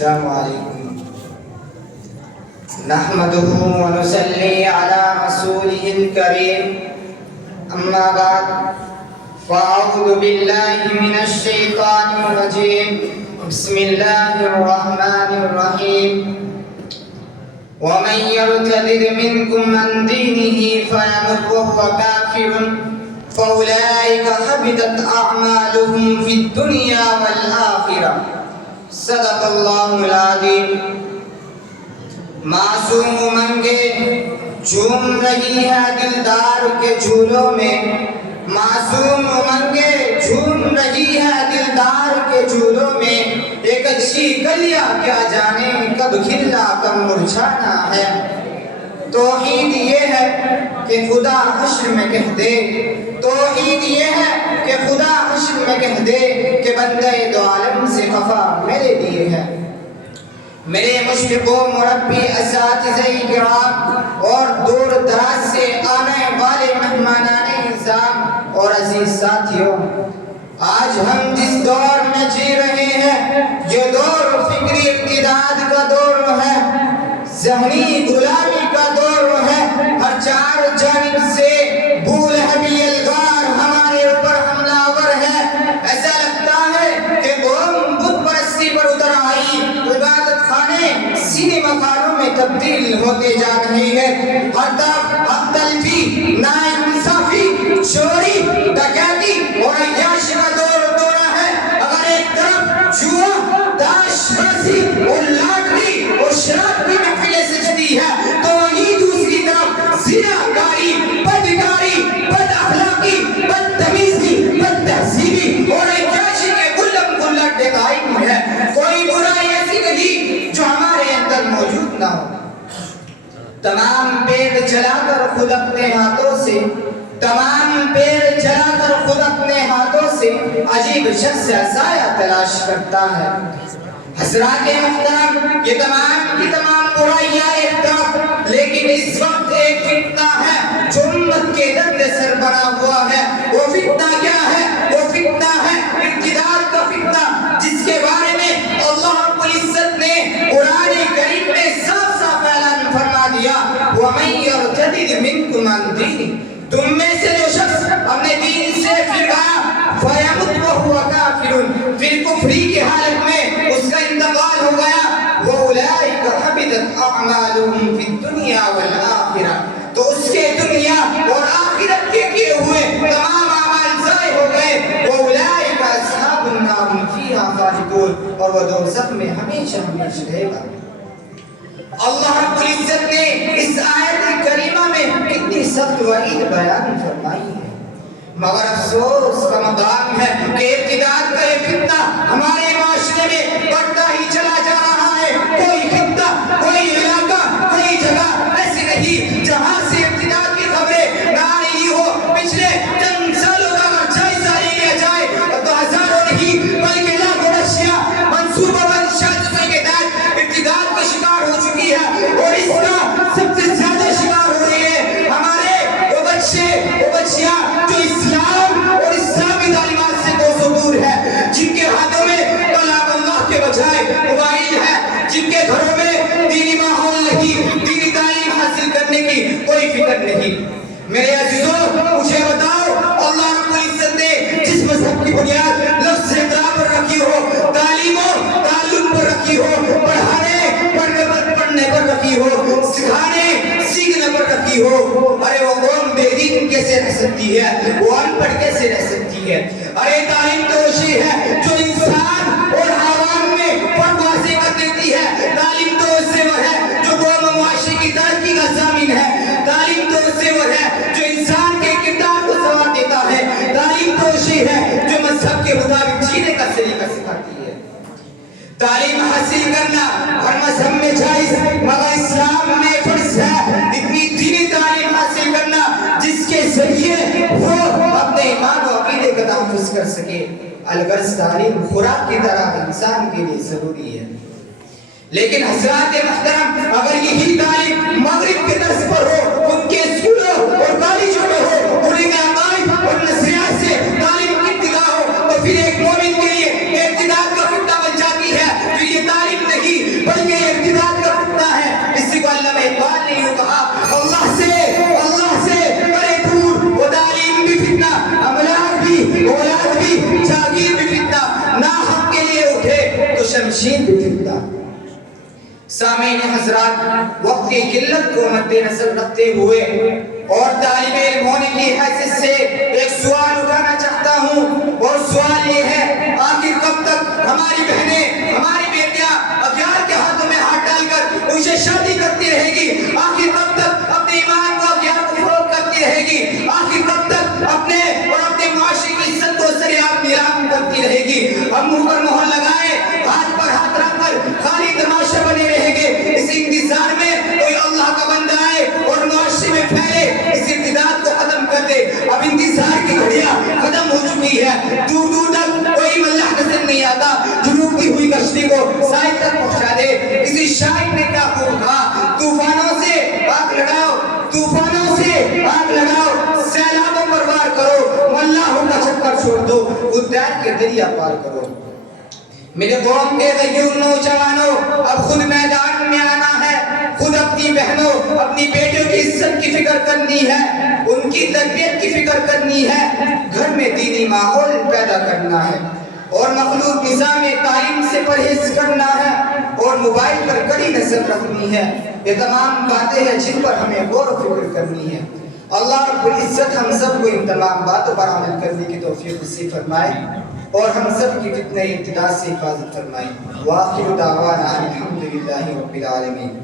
السلام علیکم نحمده ونصلی علی رسوله الکریم اما بعد فاعوذ باللہ من الشیطان الرجیم بسم اللہ الرحمن الرحیم ومن يرتد منكم عن دينه فيمت وهو كافر فأولئك حبطت أعمالهم في الدنيا والآخرة صدق اللہ العظیم. معصوم امنگیں جھوم رہی ہے دلدار کے جھولوں میں، معصوم امنگیں جھوم رہی ہے دلدار کے جھولوں میں، ایک اچھی کلیاں کیا جانے کب کھلنا کب مرجھانا ہے. توحید یہ ہے کہ خدا حشر میں کہہ دے، توحید یہ ہے کہ خدا حشر میں کہہ دے کہ بندے دو عالم سے خفا میرے لیے ہے. میرے مشفق و مربی اساتذہ کرام اور دور دراز سے آنے والے مہمانان نظام اور عزیز ساتھیوں، آج ہم جس دور میں جی رہے ہیں یہ دور فکری ارتداد کا دور ہے، ذہنی غلامی کا دور ہے. ہر چار جانب سے بول حبی الغار ہمارے اوپر حملہ آور ہے. ایسا لگتا ہے کہ قوم بت پرستی پر اتر آئی، عبادت خانے سینما خانوں میں تبدیل ہوتے جا رہے ہیں. ہر طرف حق تلفی، ناانصافی، چوری، ڈکیتی اور عیاشی کا دور ہے. اگر ایک طرف جوا، تاش بازی اور لاٹری اور شراب کی محفلیں سجتی ہے تو وہیں دوسری طرف زناکاری، بدکاری، بد اخلاقی، بدتمیزی، بد تہذیبی اور عیاشی کے گلم گلٹ قائم ہے. کوئی برائی ایسی نہیں جو ہمارے اندر موجود نہ ہو. تمام پیڑ جلا کر خود اپنے ہاتھوں سے، تمام پیڑ جلا کر خود اپنے ہاتھوں سے عجیب شخص سایہ تلاش کرتا ہے. حضرات محترم، یہ تمام کی تمام برائیاں ایک طرف، لیکن اس وقت ایک فتنہ ہے جو امت کے درد سر بنا ہوا ہے. وہ فتنہ کیا ہے؟ وہ فتنہ ہے ارتداد کا فتنہ، جس کے بارے میں اللہ رب العزت نے قرآن کریم میں صاف صاف اعلان فرما دیا، وَمَن يَرْتَدِدْ مِنْكُمْ عَنْ دِينِهِ، تم میں سے جو شخص اپنے دین سے پھر گیا، فَيَمُتْ وَهُوَ كَافِرٌ، پھر کفری کی حالت میں اس کا انتقال ہو گیا، وَأُولَئِكَ حَبِطَتْ أَعْمَالُهُمْ فِي الدُّنْيَا وَالْآخِرَةِ، تو اس کے دنیا اور آخرت کے کیے ہوئے تمام اعمال ضائع ہو گئے. وَأُولَئِكَ أَصْحَابُ النَّارِ هُمْ فِيهَا خَالِدُونَ، اور وہ دوزخ میں ہمیشہ ہمیشہ رہے گا. اللہ رب العزت نے اس آیت کریمہ میں کتنی سخت وعید بیان فرمائی ہے، مگر افسوس کا مقام ہے کہ ارتداد کا یہ فتنہ ہمارے معاشرے میں بڑھتا ہی چلا جا رہا ہے. کوئی خطہ، کوئی علاقہ، کوئی جگہ ایسی نہیں جہاں سے ارتداد کی خبریں نہ آ رہی ہو. پچھلے چند سالوں کا اگر جائزہ لیا جائے تو ہزاروں نہیں بلکہ لاکھوں اشیاء منصوبہ بند سازشوں کے تحت ارتداد کا شکار ہو چکی ہے، اور اس کا سب سے زیادہ شکار ہو رہی ہے ہمارے وہ بچے، وہ بچیاں جو اسلام اور اسلامی تعلیمات سے دو سو دور ہے، جن کے ہاتھوں میں کلام اللہ کے بجائے موبائل ہے، جن کے گھروں میں دینی ماحول نہیں، دینی تعلیم حاصل کرنے کی کوئی فکر نہیں. میرے عزیزوں، مجھے بتاؤ، اللہ رب العزت نے جس مذہب کی بنیاد لفظ اقرا پر رکھی ہو، تعلیم و تعلم پر رکھی ہو، پڑھنے پر رکھی ہو، سکھانے سیکھنے پر رکھی ہو، ارے وہ قوم بے دین کیسے رہ سکتی ہے؟ وہ ان پڑھ کیسے رہ سکتی ہے؟ ارے تعلیم تو وہی ہے جو انسان اور حیوان میں فرق واضح کر دیتی ہے. تعلیم تو اس سے وہ ہے جو قوم و معاشرے کی ترقی کا ضامن ہے. تعلیم تو اس سے وہ ہے جو انسان کے کردار کو سنوار دیتا ہے. تعلیم تو وہی ہے جو مذہب کے مطابق جینے کا طریقہ سکھاتی ہے. تعلیم حاصل کرنا ہر مذہب میں جائز، مگر اسلام میں فرض ہے اتنی دینی تعلیم حاصل کرنا جس کے ذریعے وہ اپنے ایمان و عقیدے کا تحفظ کر سکے. الغرض تعلیم خوراک کی طرح انسان کے لیے ضروری ہے. لیکن حضرات محترم، اگر یہی تعلیم مغرب کے طرز پر ہو، ان کے اسکولوں اور کالجوں میں ہو، انہیں عقائد اور نظریات سے تعلیم کی ابتدا ہو، تو پھر ایک مومن کے لیے ارتداد کا فتنہ بن جاتی ہے. پھر یہ تعلیم نہیں بلکہ یہ ارتداد کا فتنہ ہے. اسی کو علامہ اقبال نے یوں کہا, اللہ سے کرے دور وہ تعلیم بھی فتنہ, املاک بھی, اولاد بھی, جاگیر بھی فتنہ, نہ حق کے لیے اٹھے تو شمشیر بھی فتنہ. سامعین حضرات, وقت کی قلت کو مد نظر رکھتے ہوئے اور طالب علم ہونے کی حیثیت سے ایک سوال اٹھانا چاہتا ہوں, اور سوال یہ ہے, آخر کب تک ہماری بہنیں, ہماری بیٹیاں اغیار کے ہاتھوں میں ہاتھ ڈال کر ان سے شادی کرتی رہے گی؟ آخر کب تک اپنے ایمان کو اغیار کو فروغ کرتی رہے گی؟ آخر کب تک اپنے اور اپنے معاشرے کی عزت کو سریعاب نیلام کرتی رہے گی؟ ہم منہ پر مہر لگائے, ہاتھ پر ہاتھ رکھ کر خالی تماشا بنے رہیں گے. اس انتظار میں کوئی اللہ کا بندہ آئے اور معاشرے میں پھیلے, اس ارتداد کو ختم کر دے. اب انتظار کی گھڑیاں ختم ہو چکی ہے. دور دور تک کوئی ملح نظر نہیں آتا جو ڈوبتی ہوئی کشتی کو ساحل تک پہنچا دے. کسی شاعر نے کیا خوب کہا, طوفانوں سے آگ لگاؤ, طوفانوں سے آگ لگاؤ, سیلابوں پر وار کرو, ملاحوں کا چکر چھوڑ دو, خوددار کے دریا پار کرو. میرے قوم کے غیور نوجوانوں, اب خود میدان میں آنا ہے. خود اپنی بہنوں, اپنی بیٹیوں کی عزت کی فکر کرنی ہے, ان کی تربیت کی فکر کرنی ہے, گھر میں دینی ماحول پیدا کرنا ہے, اور مخلوق نظام تعلیم سے پرہیز کرنا ہے, اور موبائل پر کڑی نظر رکھنی ہے. یہ تمام باتیں ہیں جن پر ہمیں غور و فکر کرنی ہے. اللہ رب العزت ہم سب کو ان تمام باتوں پر عمل کرنے کی توفیق نصیب فرمائے, اور ہم سب کی فتنہ ارتداد سے حفاظت فرمائے. وآخر دعوانا الحمدللہ رب العالمین.